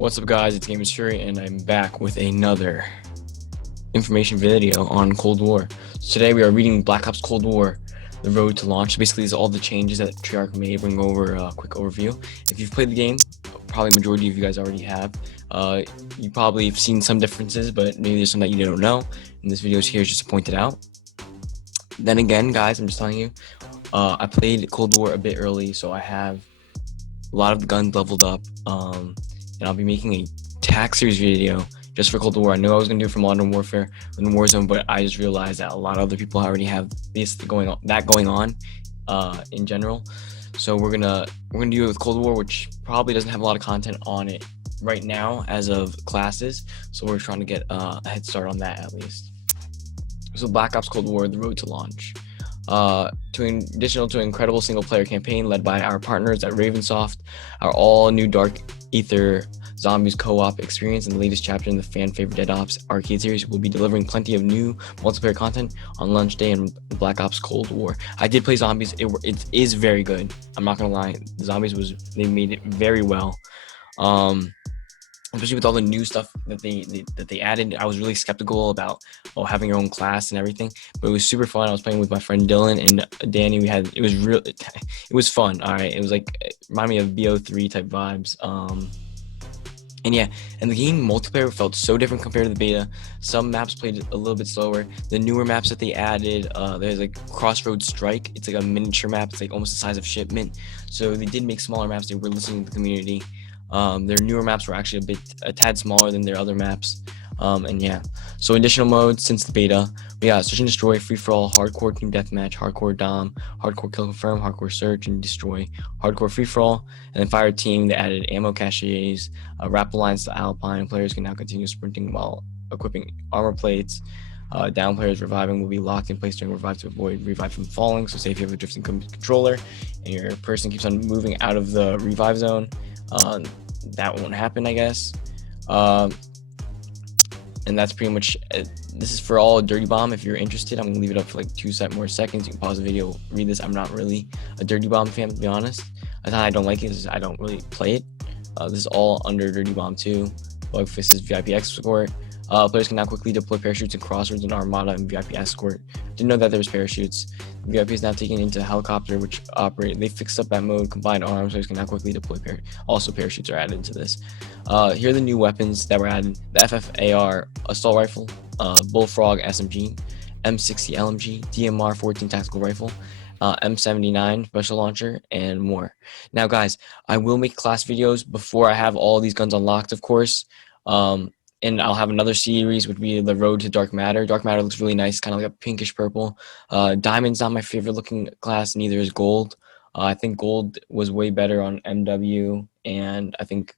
What's up, guys? It's Gamer Fury, and I'm back with another information video on Cold War. So today we are reading Black Ops Cold War, The Road to Launch. Basically, these are all the changes that Treyarch made. Bring over a quick overview. If you've played the game, probably majority of you guys already have. You probably have seen some differences, but maybe there's some that you don't know. And this video is here just to point it out. Then again, guys, I'm just telling you, I played Cold War a bit early, so I have a lot of the guns leveled up. And I'll be making a tac series video just for Cold War. I knew I was gonna do it for Modern Warfare and Warzone, but I just realized that a lot of other people already have this going on in general. So we're gonna do it with Cold War, which probably doesn't have a lot of content on it right now as of classes. So we're trying to get a head start on that at least. So Black Ops Cold War: The Road to Launch. Additional to an incredible single-player campaign led by our partners at Ravensoft, our all-new Dark Ether Zombies co-op experience and the latest chapter in the fan-favorite Dead Ops arcade series will be delivering plenty of new multiplayer content on launch day in Black Ops Cold War. I did play Zombies. It is very good. I'm not gonna lie. They made it very well. Especially with all the new stuff that they added. I was really skeptical about having your own class and everything, but it was super fun. I was playing with my friend Dylan and Danny. It was fun. All right, it was like, it reminded me of BO3 type vibes. And yeah, and the game multiplayer felt so different compared to the beta. Some maps played a little bit slower. The newer maps that they added, there's like Crossroads Strike. It's like a miniature map. It's like almost the size of Shipment. So they did make smaller maps. They were listening to the community. Their newer maps were actually a tad smaller than their other maps. And yeah, so additional modes since the beta, we got Search and Destroy, Free For All, Hardcore Team Deathmatch, Hardcore Dom, Hardcore Kill Confirm, Hardcore Search and Destroy, Hardcore Free For All, and then Fire Team. They added ammo caches, Rap Alliance to Alpine. Players can now continue sprinting while equipping armor plates. Down players reviving will be locked in place during revive to avoid revive from falling. So say if you have a drifting controller and your person keeps on moving out of the revive zone, that won't happen, I guess. And that's pretty much it. This is for all Dirty Bomb. If you're interested, I'm gonna leave it up for like 2 more seconds. You can pause the video, read this. I'm not really a Dirty Bomb fan, to be honest. That's how I don't like it, is I don't really play it. This is all under Dirty Bomb 2. Bugfist's VIP Escort. Players can now quickly deploy parachutes in Crossroads and Armada and VIP Escort. Didn't know that there was parachutes. VIP is now taken into helicopter, which operate. They fixed up that mode. Combined arms, players can now quickly deploy Also, parachutes are added into this. Here are the new weapons that were added: the FFAR assault rifle, Bullfrog SMG, M60 LMG, DMR 14 tactical rifle, M79 special launcher, and more. Now, guys, I will make class videos before I have all these guns unlocked, of course. And I'll have another series, which would be the Road to Dark Matter. Dark Matter looks really nice, kind of like a pinkish purple. Diamond's not my favorite looking class, neither is Gold. I think Gold was way better on MW, and I think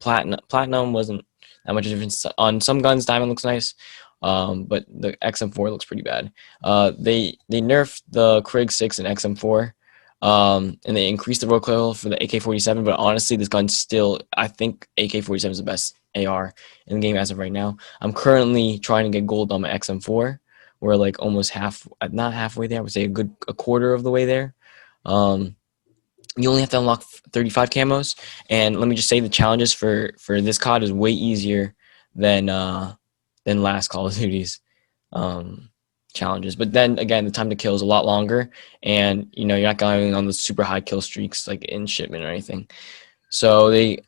Platinum wasn't that much difference. On some guns, Diamond looks nice, but the XM4 looks pretty bad. They nerfed the Krig 6 and XM4. And they increased the recoil for the AK-47, but honestly, this gun still, I think AK-47 is the best AR in the game as of right now. I'm currently trying to get gold on my XM4. We're like almost not halfway there. I would say a quarter of the way there. You only have to unlock 35 camos, and let me just say the challenges for this COD is way easier than last Call of Duty's challenges. But then again, the time to kill is a lot longer, and you're not going on the super high kill streaks like in Shipment or anything. So they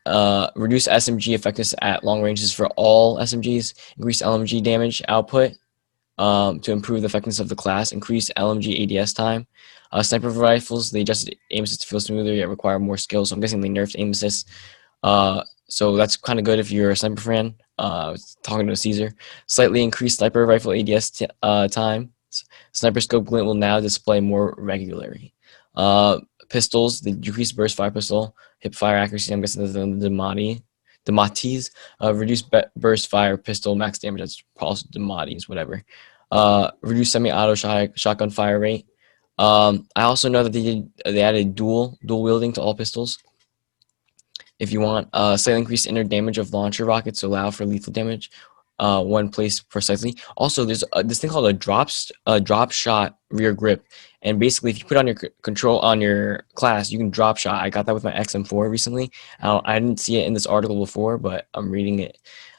reduce SMG effectiveness at long ranges for all SMGs, increase LMG damage output to improve the effectiveness of the class, increase LMG ADS time. Sniper rifles, they adjusted aim assist to feel smoother yet require more skill. So I'm guessing they nerfed aim assist. So that's kind of good if you're a sniper fan. I was talking to Caesar. Slightly increased sniper rifle ADS time. Sniper scope glint will now display more regularly. Pistols, the decreased burst fire pistol, hip fire accuracy. I'm guessing that's the Dematis. Reduced burst fire pistol max damage. That's also Dematis, whatever. Reduced semi-auto shotgun fire rate. I also know that they added dual wielding to all pistols. If you want, slightly increased inner damage of launcher rockets to allow for lethal damage when placed precisely. Also, there's this thing called a drop shot rear grip, And basically, if you put on your control on your class, you can drop shot. I got that with my XM4 recently. I didn't see it in this article before, but I'm reading it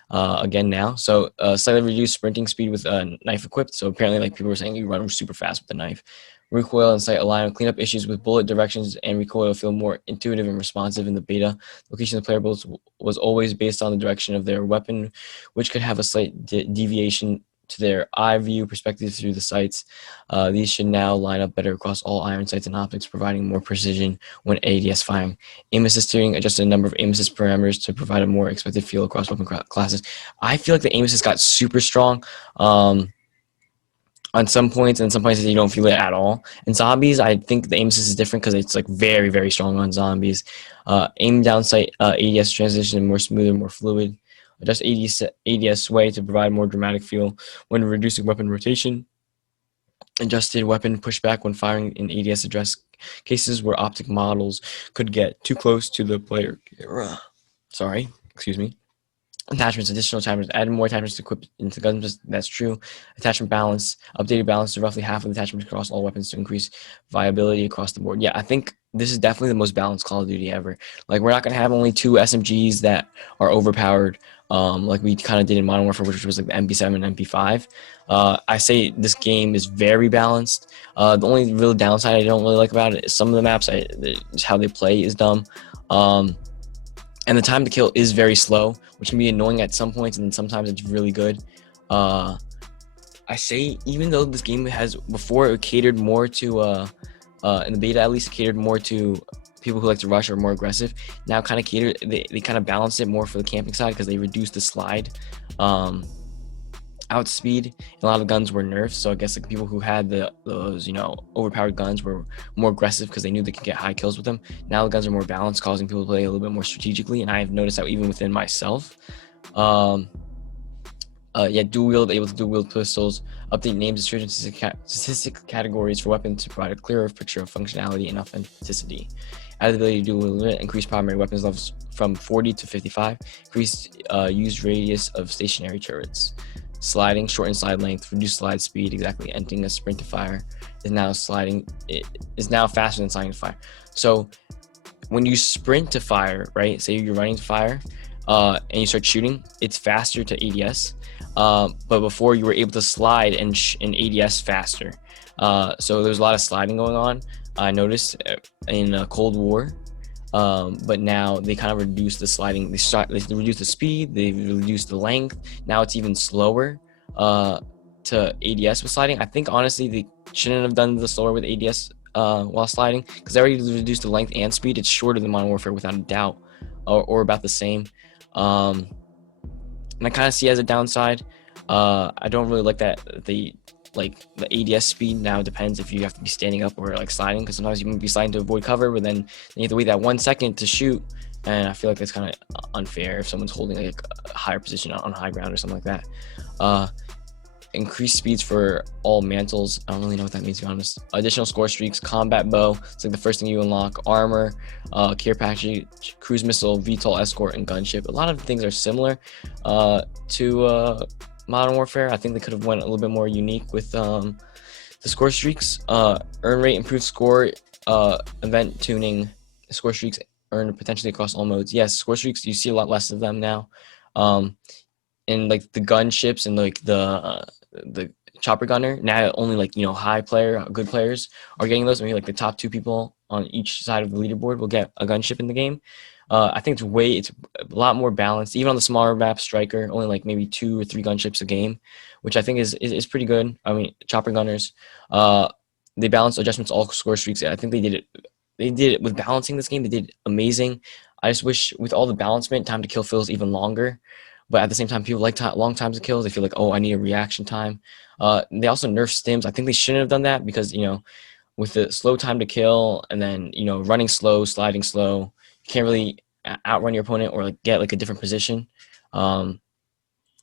again now. So slightly reduced sprinting speed with a knife equipped. So apparently, like people were saying, you run super fast with the knife. Recoil and sight align, clean up issues with bullet directions, and recoil feel more intuitive and responsive in the beta. Location of player bullets was always based on the direction of their weapon, which could have a slight deviation to their eye view perspective through the sights. These should now line up better across all iron sights and optics, providing more precision when ADS firing. Aim assist steering adjusted a number of aim assist parameters to provide a more expected feel across weapon classes. I feel like the aim assist got super strong. On some points, and some points you don't feel it at all. In zombies, I think the aim assist is different because it's like very, very strong on zombies. Aim down sight ADS transition more smoother, more fluid. Adjust ADS sway to provide more dramatic feel when reducing weapon rotation. Adjusted weapon pushback when firing in ADS address cases where optic models could get too close to the player. Sorry, excuse me. Attachments, additional attachments, add more attachments to equip into guns. That's true. Attachment balance, updated balance to roughly half of the attachments across all weapons to increase viability across the board. Yeah, I think this is definitely the most balanced Call of Duty ever. Like, we're not gonna have only 2 SMGs that are overpowered, like we kind of did in Modern Warfare, which was like the MP7 and MP5. I say this game is very balanced. The only real downside I don't really like about it is some of the maps, how they play is dumb. And the time to kill is very slow, which can be annoying at some points, and sometimes it's really good. I say, even though this game has, before it catered more to, in the beta at least, it catered more to people who like to rush or more aggressive. Now kind of they kind of balance it more for the camping side because they reduced the slide. Outspeed. A lot of guns were nerfed, so I guess like people who had those overpowered guns were more aggressive because they knew they could get high kills with them. Now the guns are more balanced, causing people to play a little bit more strategically, and I have noticed that even within myself. Dual wield, able to dual wield pistols, update names, and statistic categories for weapons to provide a clearer picture of functionality and authenticity. Added the ability to dual wield, increase primary weapons levels from 40 to 55, increase used radius of stationary turrets. Sliding, shorten slide length, reduce slide speed, exactly. Entering a sprint to fire is now faster than sliding to fire. So when you sprint to fire, right? Say you're running to fire, and you start shooting, it's faster to ADS. But before you were able to slide and ADS faster. So there's a lot of sliding going on. I noticed in Cold War. But now they kind of reduce the sliding. They reduce the speed. They reduce the length. Now it's even slower to ADS with sliding. I think honestly they shouldn't have done the slower with ADS while sliding because they already reduced the length and speed. It's shorter than Modern Warfare without a doubt, or about the same. And I kind of see as a downside. I don't really like that the ADS speed now depends if you have to be standing up or like sliding, because sometimes you might be sliding to avoid cover, but then you have to wait that 1 second to shoot, and I feel like that's kind of unfair if someone's holding like a higher position on high ground or something like that. Increased speeds for all mantles. I don't really know what that means, to be honest. Additional score streaks, combat bow. It's like the first thing you unlock. Armor, care package, cruise missile, VTOL escort, and gunship. A lot of things are similar to Modern Warfare. I think they could have went a little bit more unique with the score streaks. Earn rate, improved score, event tuning, score streaks earned potentially across all modes. Yes, score streaks, you see a lot less of them now. And like the gunships and like the chopper gunner, now only like good players are getting those. Maybe like the top 2 people on each side of the leaderboard will get a gunship in the game. I think it's a lot more balanced. Even on the smaller map, Striker, only like maybe 2 or 3 gunships a game, which I think is pretty good. I mean, chopper gunners, they balance adjustments, all score streaks. I think they did it with balancing this game. They did amazing. I just wish with all the balancement, time to kill feels even longer. But at the same time, people like long times to kill. They feel like, oh, I need a reaction time. They also nerf stims. I think they shouldn't have done that because, with the slow time to kill and then, running slow, sliding slow, you can't really outrun your opponent or like get like a different position. So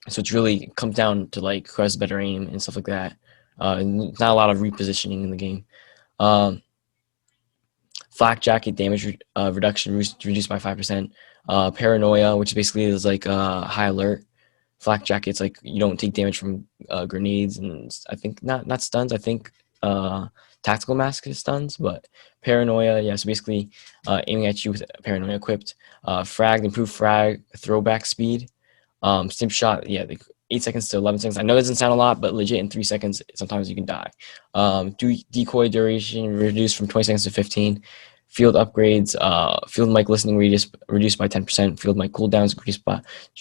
it's really comes down to like who has better aim and stuff like that. Not a lot of repositioning in the game. Flak jacket damage reduction reduced by 5%. Paranoia, which basically is like high alert. Flak jackets, like you don't take damage from grenades, and I think not stuns. I think tactical mask stuns, but paranoia, yeah, so basically aiming at you with paranoia equipped. Frag, improved frag, throwback speed. Stim shot, yeah, like 8 seconds to 11 seconds. I know it doesn't sound a lot, but legit in 3 seconds, sometimes you can die. Decoy duration reduced from 20 seconds to 15. Field upgrades, field mic listening reduced by 10%. Field mic cooldowns increased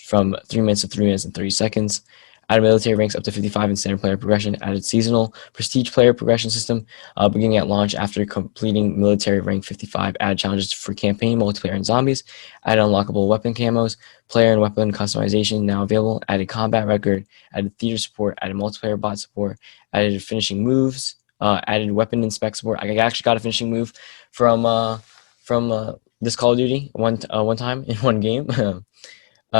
from 3 minutes to 3 minutes and 30 seconds. Added military ranks up to 55 in standard player progression. Added seasonal prestige player progression system beginning at launch after completing military rank 55. Added challenges for campaign, multiplayer, and zombies. Added unlockable weapon camos. Player and weapon customization now available. Added combat record. Added theater support. Added multiplayer bot support. Added finishing moves. Added weapon inspect support. I actually got a finishing move from this Call of Duty one time in one game.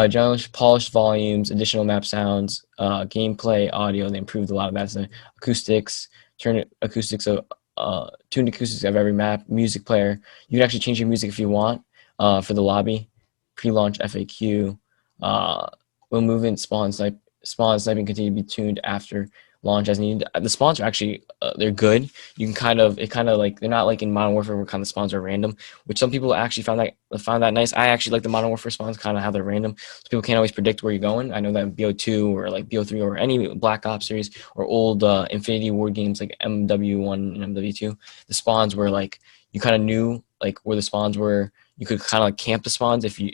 General polished volumes, additional map sounds, gameplay, audio. They improved a lot of that. So acoustics, tuned acoustics of every map, music player. You can actually change your music if you want for the lobby. Pre-launch FAQ. Will movement spawn sniping continue to be tuned after launch as needed. The spawns are actually they're good. You can kind of like they're not like in Modern Warfare where kind of spawns are random, which some people actually found that nice. I actually like the Modern Warfare spawns kind of how they're random, so people can't always predict where you're going. I know that BO2 or like BO3 or any Black Ops series or old Infinity Ward games like MW1 and MW2, the spawns were like you kind of knew like where the spawns were. You could kind of like camp the spawns if you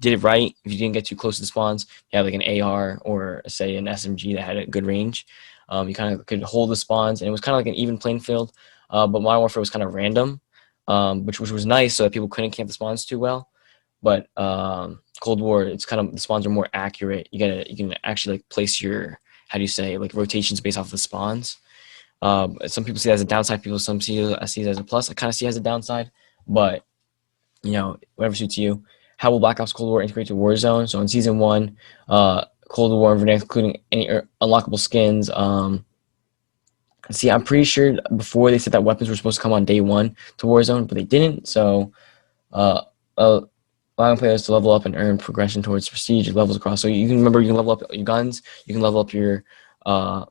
did it right. If you didn't get too close to the spawns, you had like an AR or say an SMG that had a good range. You kind of could hold the spawns, and it was kind of like an even playing field. But Modern Warfare was kind of random, which was nice, so that people couldn't camp the spawns too well. But Cold War, it's kind of the spawns are more accurate. You can actually like place your like rotations based off the spawns. Some people see it as a downside. Some see it as a plus. I kind of see it as a downside, but whatever suits you. How will Black Ops Cold War integrate to Warzone? So in Season 1, Cold War and Verdansk, including any unlockable skins. See, I'm pretty sure before they said that weapons were supposed to come on day 1 to Warzone, but they didn't. So allowing players to level up and earn progression towards prestige levels across. So you can level up your guns, you can level up your level,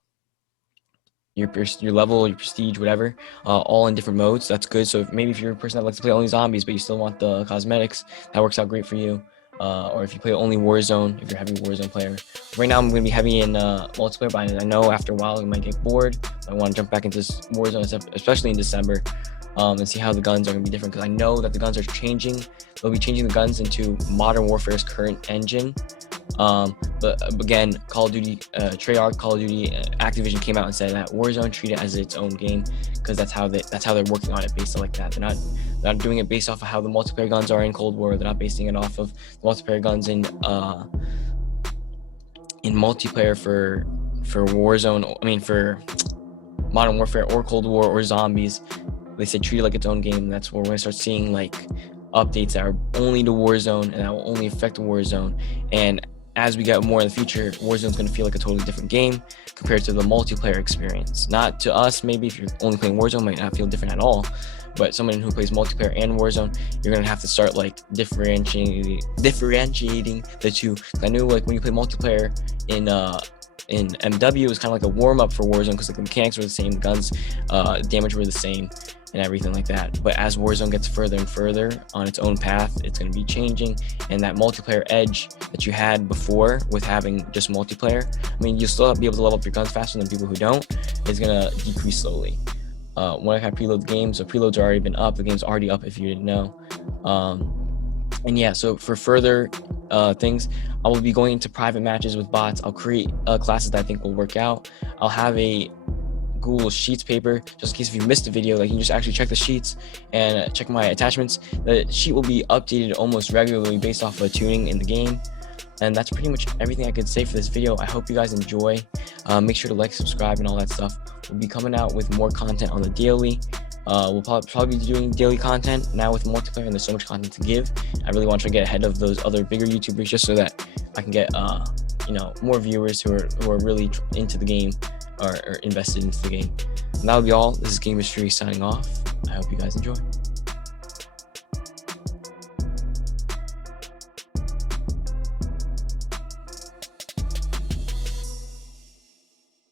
your prestige, whatever, all in different modes. That's good. So if you're a person that likes to play only zombies, but you still want the cosmetics, that works out great for you. Or if you play only Warzone, if you're a heavy Warzone player. Right now, I'm going to be heavy in multiplayer, but I know after a while I might get bored. I want to jump back into Warzone, especially in December, and see how the guns are going to be different. Because I know that the guns are changing. They'll be changing the guns into Modern Warfare's current engine. But again, Call of Duty, Treyarch, Call of Duty, Activision came out and said that Warzone treat it as its own game because that's how they're working on it based on like that. They're not doing it based off of how the multiplayer guns are in Cold War. They're not basing it off of the multiplayer guns in multiplayer for Warzone. I mean for Modern Warfare or Cold War or zombies. They said treat it like its own game. That's where we're gonna start seeing like updates that are only to Warzone and that will only affect Warzone. And as we get more in the future, Warzone's going to feel like a totally different game compared to the multiplayer experience. Not to us, maybe if you're only playing Warzone, might not feel different at all. But someone who plays multiplayer and Warzone, you're going to have to start like differentiating the two. I knew like when you play multiplayer in MW, it was kind of like a warm up for Warzone because like the mechanics were the same, the guns, damage were the same, and everything like that. But as Warzone gets further and further on its own path, it's going to be changing, and that multiplayer edge that you had before with having just multiplayer, I mean, you'll still be able to level up your guns faster than people who don't, is going to decrease slowly. When I have preload the game, so preloads are already been up, the game's already up if you didn't know. And yeah, so for further things, I will be going into private matches with bots. I'll create classes that I think will work out. I'll have a Google Sheets paper, just in case if you missed a video, like you can just actually check the sheets and check my attachments. The sheet will be updated almost regularly based off of tuning in the game. And that's pretty much everything I could say for this video. I hope you guys enjoy. Make sure to like, subscribe, and all that stuff. We'll be coming out with more content on the daily. We'll probably be doing daily content now with multiplayer, and there's so much content to give. I really want to get ahead of those other bigger YouTubers just so that I can get more viewers who are really into the game or invested into the game. And that would be all. This is Gamers Fury signing off. I hope you guys enjoy.